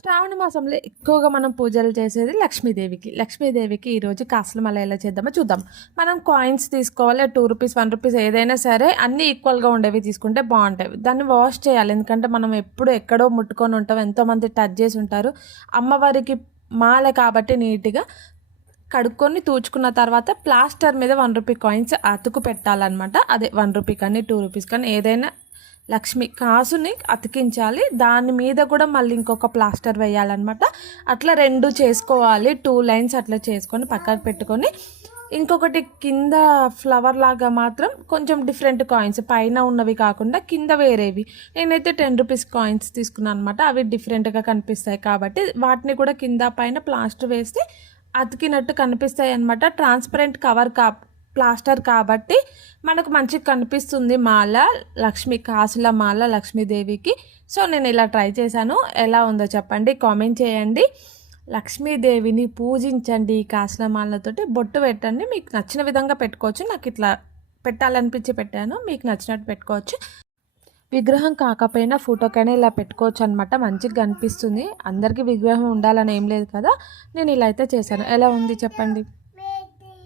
శ్రావణ మాసంలో ఎక్కువగా మనం పూజలు చేసేది లక్ష్మీదేవికి ఈరోజు కాసుల మాల ఎలా చేద్దామో చూద్దాం. మనం కాయిన్స్ తీసుకోవాలి, 2 రూపీస్, 1 రూపీస్ ఏదైనా సరే అన్నీ ఈక్వల్గా ఉండేవి తీసుకుంటే బాగుంటాయి. దాన్ని వాష్ చేయాలి, ఎందుకంటే మనం ఎప్పుడు ఎక్కడో ముట్టుకొని ఉంటాం, ఎంతోమంది టచ్ చేసి ఉంటారు. అమ్మవారికి మాల కాబట్టి నీట్గా కడుక్కొని తూచుకున్న తర్వాత ప్లాస్టర్ మీద 1 రూపీ కాయిన్స్ అతుకు పెట్టాలన్నమాట. అదే 1 రూపీ కానీ 2 రూపీస్ కానీ ఏదైనా లక్ష్మి కాసుని అతికించాలి. దాని మీద కూడా మళ్ళీ ఇంకొక ప్లాస్టర్ వేయాలన్నమాట. అట్లా 2 చేసుకోవాలి. 2 లైన్స్ అట్లా చేసుకొని పక్కకు పెట్టుకొని, ఇంకొకటి కింద ఫ్లవర్ లాగా మాత్రం కొంచెం డిఫరెంట్ కాయిన్స్, పైన ఉన్నవి కాకుండా కింద వేరేవి. నేనైతే 10 రూపీస్ కాయిన్స్ తీసుకున్నాను అనమాట. అవి డిఫరెంట్గా కనిపిస్తాయి కాబట్టి వాటిని కూడా కింద పైన ప్లాస్టర్ వేస్తే అతికినట్టు కనిపిస్తాయి అన్నమాట. ట్రాన్స్పరెంట్ కవర్ ప్లాస్టర్ కాబట్టి మనకు మంచిగా కనిపిస్తుంది మాల, కాసుల మాల లక్ష్మీదేవికి. సో నేను ఇలా ట్రై చేశాను. ఎలా ఉందో చెప్పండి, కామెంట్ చేయండి. లక్ష్మీదేవిని పూజించండి. ఈ కాసుల మాలతోటి బొట్టు పెట్టండి. మీకు నచ్చిన విధంగా పెట్టుకోవచ్చు. నాకు ఇట్లా పెట్టాలనిపించి పెట్టాను, మీకు నచ్చినట్టు పెట్టుకోవచ్చు. విగ్రహం కాకపోయినా ఫోటోకైనా ఇలా పెట్టుకోవచ్చు అనమాట. మంచిగా కనిపిస్తుంది. అందరికీ విగ్రహం ఉండాలని ఏం లేదు కదా. నేను ఇలా అయితే చేశాను. ఎలా ఉంది చెప్పండి.